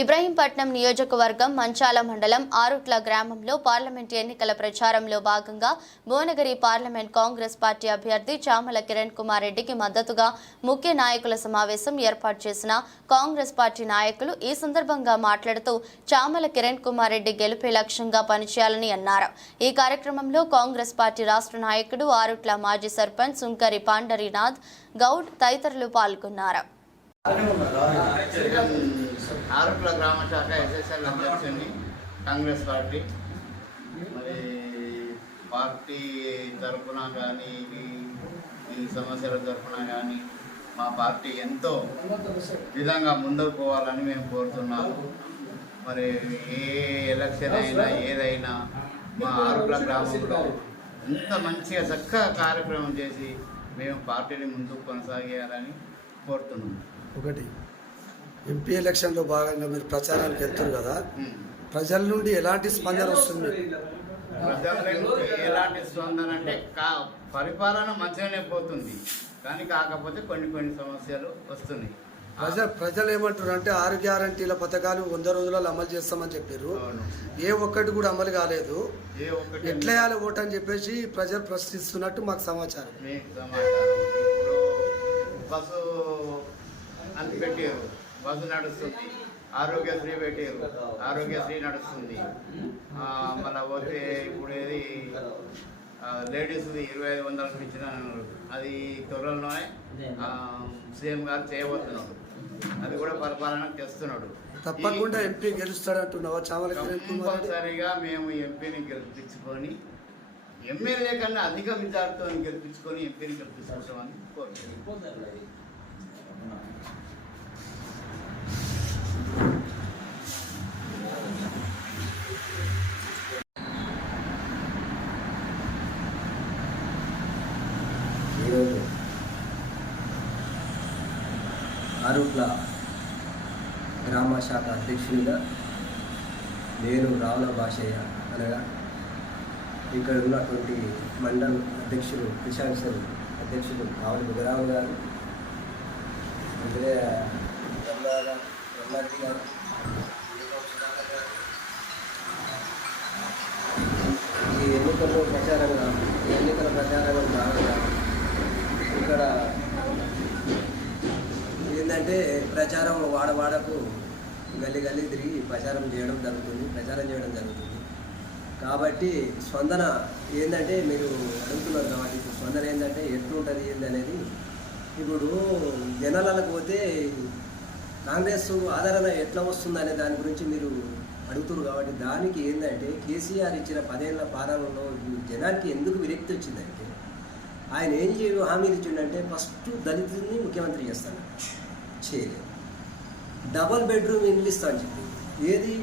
ఇబ్రహీంపట్నం నియోజకవర్గం మంచాల మండలం ఆరుట్ల గ్రామంలో పార్లమెంట్ ఎన్నికల ప్రచారంలో భాగంగా భువనగిరి పార్లమెంట్ కాంగ్రెస్ పార్టీ అభ్యర్థి చామల కిరణ్ కుమార్ రెడ్డికి మద్దతుగా ముఖ్య నాయకుల సమావేశం ఏర్పాటు చేసిన కాంగ్రెస్ పార్టీ నాయకులు ఈ సందర్భంగా మాట్లాడుతూ చామల కిరణ్ కుమార్ రెడ్డి గెలుపే లక్ష్యంగా పనిచేయాలని అన్నారు. ఈ కార్యక్రమంలో కాంగ్రెస్ పార్టీ రాష్ట్ర నాయకుడు ఆరుట్ల మాజీ సర్పంచ్ సుంకరి పాండరీనాథ్ గౌడ్ తదితరులు పాల్గొన్నారు. ఆరుట్ల గ్రామ శాఖ ఎస్ఎస్ఎల్ అధ్యక్షుడిని కాంగ్రెస్ పార్టీ. మరి పార్టీ తరఫున కానీ ఈ సమస్యల తరఫున కానీ మా పార్టీ ఎంతో విధంగా ముందుకు పోవాలని మేము కోరుతున్నాము. మరి ఏ ఎలక్షన్ అయినా ఏదైనా మా ఆరుట్ల గ్రామంలో ఎంత మంచిగా చక్కగా కార్యక్రమం చేసి మేము పార్టీని ముందుకు కొనసాగేయాలని కోరుతున్నాము. ఒకటి. ఎంపీ ఎలక్షన్లో భాగంగా మీరు ప్రచారానికి వెళ్తారు కదా. ప్రజల నుండి ఎలాంటి స్పందన వస్తుంది? ఎలాంటి స్పందన అంటే పరిపాలన మంచిగానే పోతుంది. కానీ కాకపోతే కొన్ని కొన్ని సమస్యలు వస్తున్నాయి. ప్రజ ప్రజలు ఏమంటారు అంటే ఆరు గ్యారంటీల పథకాలు వంద రోజులలో అమలు చేస్తామని చెప్పారు. ఏ ఒక్కటి కూడా అమలు కాలేదు. ఎట్లా వేయాలి ఓటు అని చెప్పేసి ప్రజలు ప్రశ్నిస్తున్నట్టు మాకు సమాచారం. బస్సు అంత పెట్టారు బస్సు నడుస్తుంది. ఆరోగ్యశ్రీ పెట్టారు. ఆరోగ్యశ్రీ నడుస్తుంది. మళ్ళా పోతే ఇప్పుడు ఏది లేడీస్ది ఇరవై ఐదు వందలకు ఇచ్చిన అది త్వరలోనే సీఎం గారు చేయబోతున్నాడు అది కూడా పరిపాలన చేస్తున్నాడు. తప్పకుండా ఎంపీ గెలుస్తాడంటున్నావా? కంపల్సరీగా మేము ఎంపీని గెలిపించుకొని ఎమ్మెల్యే కన్నా అధిక మెజార్టీతో గెలిపించుకొని ఎంపీని గెలిపించుకుంటామని కోరుతున్నాను ఈరోజు ఆరుట్ల గ్రామ శాఖ అధ్యక్షునిగా నేను రావుల భాషయ్య అనగా ఇక్కడ ఉన్నటువంటి మండల్ అధ్యక్షులు కిషాన్ అధ్యక్షులు రావుల బుధరావు గారు అందులో రమణారెడ్డి గారు గారు. ఈ ఎన్నికల్లో ప్రచారంగా ఈ ఎన్నికల ప్రచారంలో భాగంగా ఇక్కడ అయితే ప్రచారం వాడవాడకు గల్లీ గల్లీ తిరిగి ప్రచారం చేయడం జరుగుతుంది ప్రచారం చేయడం జరుగుతుంది. కాబట్టి స్పందన ఏంటంటే మీరు అడుగుతున్నారు కాబట్టి ఇప్పుడు స్పందన ఏంటంటే ఎట్లుంటుంది ఏంది అనేది. ఇప్పుడు జనాలకు పోతే కాంగ్రెస్ ఆదరణ ఎట్లా వస్తుంది అనే దాని గురించి మీరు అడుగుతున్నారు కాబట్టి దానికి ఏంటంటే కేసీఆర్ ఇచ్చిన పదేళ్ళ పాలనలో జనానికి ఎందుకు విరక్తి వచ్చిందంటే ఆయన ఏం చేయు హామీలు ఇచ్చిండంటే ఫస్ట్ దళితుల్ని ముఖ్యమంత్రి చేస్తాను చేయలేదు. డబల్ బెడ్రూమ్ ఇల్లు ఇస్తా అని చెప్పి. ఏది?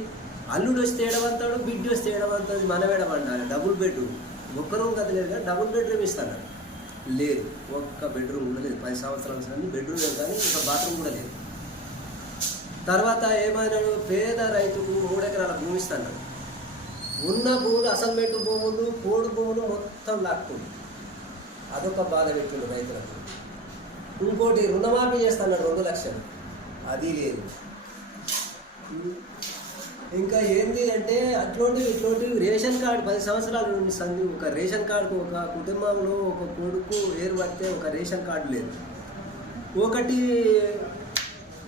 అల్లుడు వస్తే ఏడవంతాడు బిడ్డ వస్తే ఏడవంతాడు మనం ఏడవంటారు డబుల్ బెడ్రూమ్. ఒక్క రూమ్ కథ లేదు కానీ డబుల్ బెడ్రూమ్ ఇస్తాను లేదు. ఒక్క బెడ్రూమ్ కూడా లేదు. పది సంవత్సరాల కానీ బెడ్రూమ్ లేదు కానీ ఒక బాత్రూమ్ కూడా లేదు. తర్వాత ఏమైనాడు పేద రైతుకు మూడు ఎకరాల భూమి ఇస్తాను ఉన్న భూములు అసైన్మెంట్ భూములు పోడు భూములు మొత్తం లాక్కుంది. అదొక బాధ పెట్టిండు రైతులకు. ఇంకోటి రుణమాఫీ చేస్తాను రెండు లక్షలు. అది లేదు. ఇంకా ఏంది అంటే అట్లాంటివి ఇట్లాంటివి రేషన్ కార్డు పది సంవత్సరాల నుండి సంది ఒక రేషన్ కార్డుకు ఒక కుటుంబంలో ఒక కొడుకు ఏర్పడితే ఒక రేషన్ కార్డు లేదు. ఒకటి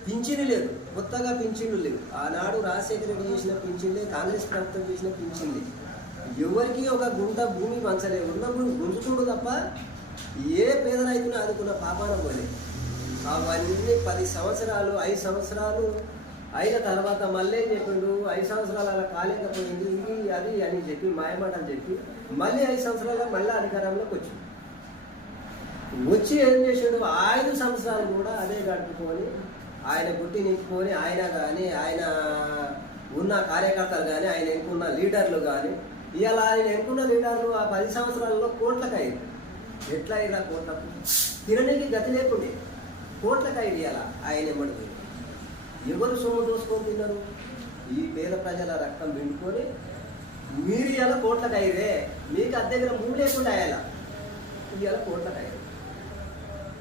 పింఛను లేదు. కొత్తగా పింఛన్లు లేవు ఆనాడు రాజశేఖర రెడ్డి చేసిన పింఛన్లే కాంగ్రెస్ ప్రభుత్వం చేసిన పింఛన్లే. ఎవరికి ఒక గుంట భూమి పంచలేదు ఉన్న గుంజుతుడు తప్ప ఏ పేద రైతును ఆదుకున్న పాపాన పోలే. అవన్నీ పది సంవత్సరాలు ఐదు సంవత్సరాలు అయిన తర్వాత మళ్ళీ చెప్పిండు? ఐదు సంవత్సరాలు అలా కాలేకపోయింది ఇది అది అని చెప్పి మాయమాటలు అని చెప్పి మళ్ళీ ఐదు సంవత్సరాలు మళ్ళీ అధికారంలోకి వచ్చింది వచ్చి ఏం చేసాడు? ఐదు సంవత్సరాలు కూడా అదే గడుపుకొని ఆయన గుట్టి నింపుకొని ఆయన కానీ ఆయన ఉన్న కార్యకర్తలు కానీ ఆయన ఎన్నుకున్న లీడర్లు కానీ ఇలా ఆయన ఎన్నుకున్న లీడర్లు ఆ పది సంవత్సరాలలో కోట్లకి అయింది ఎట్లా అయినా కోట్లకు. తినడానికి గతి లేకుండే. కోట్లకు అయ్యి ఆయన ఎమ్మడిపోయి ఎవరు సొమ్ము దోసుకొని తిన్నారు ఈ పేద ప్రజల రక్తం పిండుకొని మీరు ఇలా కోట్లకు మీకు అద్దె దగ్గర భూమి లేకుండా అయ్యాల ఇవాళ కోట్లకు అయ్యారు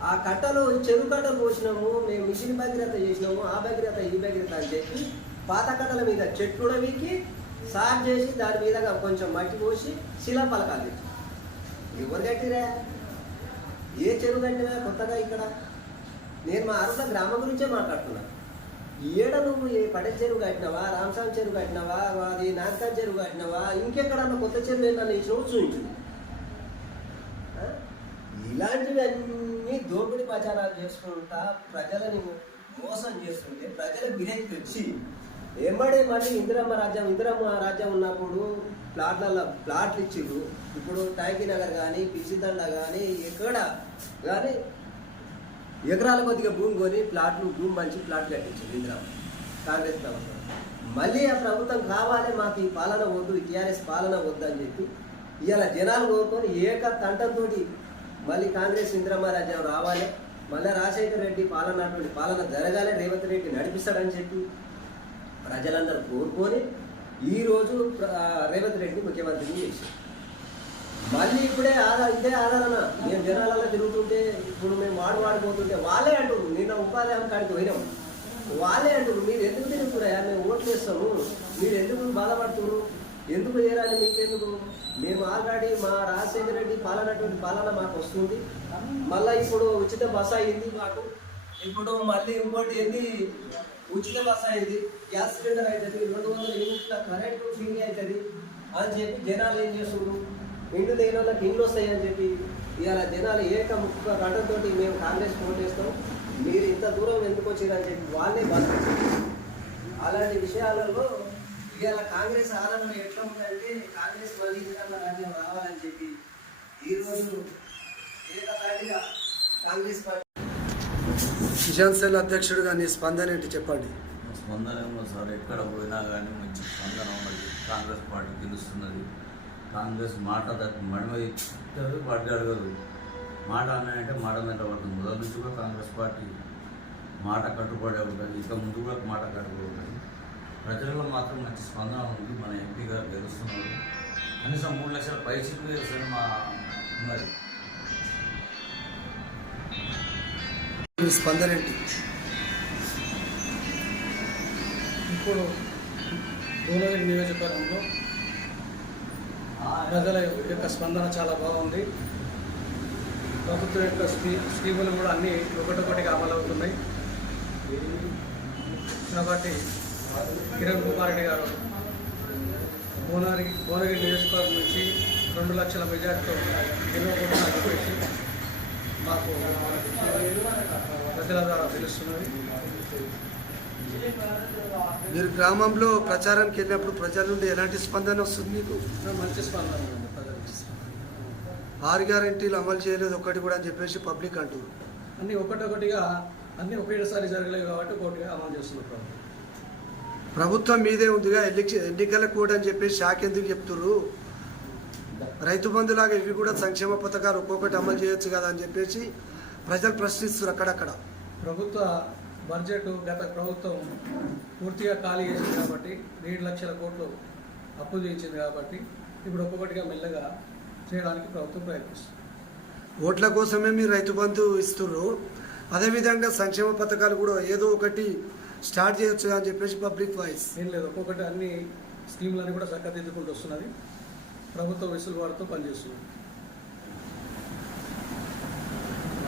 ఆ కట్టలు చెరువు కట్టలు పోసినాము మేము మిషన్ భగీరథ చేసినాము ఆ భగీరథ ఈ భగీరథ అని చెప్పి పాత కట్టల మీద చెట్లు వీకి సార్ చేసి దాని మీద కొంచెం మట్టి పోసి శిలా పలకాలు తెచ్చి ఎవరు కట్టిరా ఏ చెరువు కట్టినా కొత్తగా ఇక్కడ? నేను మా అరుణ గ్రామం గురించే మాట్లాడుతున్నా. ఏడ నువ్వు ఏ పడే చెరువు కట్టినావా? రామస్వామి చెరువు కట్టినావా? అది నాగకాన్ చెరువు కట్టినావా? ఇంకెక్కడన్నా కొత్త చెరువు ఏంటన్నా ఈ చోటు చూపించు. ఇలాంటివన్నీ ఇలాంటివి దోపిడీ ప్రచారాలు చేసుకుంటా ప్రజలని మోసం చేస్తుంటే ప్రజల గిరేకి వచ్చి ఏమడే మళ్ళీ ఇందిరమ్మ రాజ్యం ఇందిరమ్మ రాజ్యం ఉన్నప్పుడు ప్లాట్లలో ప్లాట్లు ఇచ్చిండు ఇప్పుడు టైకి నగర్ కానీ పిసిదండ కానీ ఎక్కడ కానీ ఎకరాల కొద్దిగా భూమి కొని ప్లాట్లు భూమి మంచి ప్లాట్లు కట్టించింది ఇందిరమ్మ కాంగ్రెస్ ప్రభుత్వం. మళ్ళీ ఆ ప్రభుత్వం కావాలి మాకు ఈ పాలన వద్దు ఈ టీఆర్ఎస్ పాలన వద్దు అని చెప్పి ఇవాళ జనాలు కోరుకొని ఏక తంటంతో మళ్ళీ కాంగ్రెస్ ఇందిరమ్మ రాజ్యం రావాలి. మళ్ళీ రాజశేఖర రెడ్డి పాలన అటువంటి పాలన జరగాలి రేవంత్ రెడ్డి నడిపిస్తాడని చెప్పి ప్రజలందరూ కోరుకొని ఈరోజు రేవంత్ రెడ్డి ముఖ్యమంత్రిని చేశారు. మళ్ళీ ఇప్పుడే ఆధార ఇదే ఆధారణ మేము జనాలలో తిరుగుతుంటే ఇప్పుడు మేము వాడు వాడిపోతుంటే వాళ్ళే అంటారు నిన్న ఉపాధి హామీ కాడికి పోయినాం. వాళ్ళే అంటారు మీరు ఎందుకు తిరుగుతున్నాయా మేము ఓట్లు వేస్తాము. మీరు ఎందుకు బాధపడుతున్నారు? ఎందుకు చేయాలి మీకెందుకు? మేము ఆల్రెడీ మా రాజశేఖర రెడ్డి పాలనటువంటి పాలన మాకు వస్తుంది. మళ్ళీ ఇప్పుడు ఉచిత బస్ అయింది మాకు. ఇప్పుడు మళ్ళీ ఇంకోటి ఏంది? ఉచిత బస్ అయింది గ్యాస్ సిలిండర్ అవుతుంది రెండు వందల యూనిట్ల కరెంటు ఫ్రీ అవుతుంది అని చెప్పి జనాలు ఏం చేస్తున్నారు? ఇంటి లేని వాళ్ళకి ఇండ్లు వస్తాయని చెప్పి ఇవాళ జనాలు ఏక ముక్క గంటతో మేము కాంగ్రెస్ ఫోన్ చేస్తాం. మీరు ఇంత దూరం ఎందుకు వచ్చారని చెప్పి వాళ్ళే బాధ అలాంటి విషయాలలో ఇవాళ కాంగ్రెస్ ఆదరణ ఎట్లా ఉందంటే కాంగ్రెస్ మళ్ళీ రాజ్యం రావాలని చెప్పి ఈరోజు ఏకతాటిగా కాంగ్రెస్ పార్టీ కిసాన్ సెల్ అధ్యక్షుడు కానీ స్పందన ఏంటి చెప్పండి. స్పందన ఏమో సార్. ఎక్కడ పోయినా కానీ మంచి స్పందన ఉన్నది కాంగ్రెస్ పార్టీ గెలుస్తున్నది. కాంగ్రెస్ మాట దానికి మడిమ ఇస్తుంది వాటి అడగదు. మాట అన్నాయంటే మాట నిలబడుతుంది మొదటి నుంచి కూడా కాంగ్రెస్ పార్టీ మాట కట్టుబడి ఉంటుంది. ఇక ముందు కూడా మాట కట్టుబడి ఉంటుంది. ప్రజలలో మాత్రం మంచి స్పందన ఉంది. మన ఎంపీ గారు గెలుస్తున్నారు. కనీసం మూడు లక్షల పైసలు గెలుస్తుంది మా ఉన్నది. నీ స్పందన ఏంటి ఇప్పుడు భువనగిరి నియోజకవర్గంలో ప్రజల యొక్క స్పందన చాలా బాగుంది. ప్రభుత్వం యొక్క స్కీ స్కీములు కూడా అన్నీ ఒకటొకటిగా అమలు అవుతున్నాయి కాబట్టి కిరణ్ కుమార్ రెడ్డి గారు భువనగిరి భువనగిరి నియోజకవర్గం నుంచి రెండు లక్షల మెజార్టీతో గెలవబోతున్నారని చెప్పేసి మాకు ప్రజల ద్వారా తెలుస్తున్నది. మీరు గ్రామంలో ప్రచారానికి వెళ్ళినప్పుడు ప్రజల నుండి ఎలాంటి స్పందన వస్తుంది మీకు? మంచి స్పందన ఆరు గ్యారంటీలు అమలు చేయలేదు ఒక్కటి కూడా అని చెప్పేసి పబ్లిక్ అంటారు అన్నీ ఒకటొకటిగా అన్నీ ఒకేసారి జరగలేవు కాబట్టి ఒకటిగా అమలు చేస్తున్నారు ప్రభుత్వం. మీదే ఉందిగా ఎన్నిక ఎన్నికల కోడ్ అని చెప్పేసి షాక్ ఎందుకు చెప్తున్నారు రైతు బంధులాగా ఇవి కూడా సంక్షేమ పథకాలు ఒక్కొక్కటి అమలు చేయొచ్చు కదా అని చెప్పేసి ప్రజలు ప్రశ్నిస్తారు అక్కడక్కడ. ప్రభుత్వ బడ్జెట్ గత ప్రభుత్వం పూర్తిగా ఖాళీ చేసింది కాబట్టి ఏడు లక్షల కోట్లు అప్పు చేయించింది కాబట్టి ఇప్పుడు ఒక్కొక్కటిగా మెల్లగా చేయడానికి ప్రభుత్వం ప్రయత్నిస్తుంది. ఓట్ల కోసమే మీరు రైతు బంధు ఇస్తున్నారు అదేవిధంగా సంక్షేమ పథకాలు కూడా ఏదో ఒకటి స్టార్ట్ చేయొచ్చు అని చెప్పేసి పబ్లిక్ వాయిస్. ఏం లేదు ఒక్కొక్కటి అన్ని స్కీములన్నీ కూడా చక్కదిద్దుకుంటూ వస్తున్నది. ప్రభుత్వ వెసులుబాటుతో పనిచేస్తున్నాం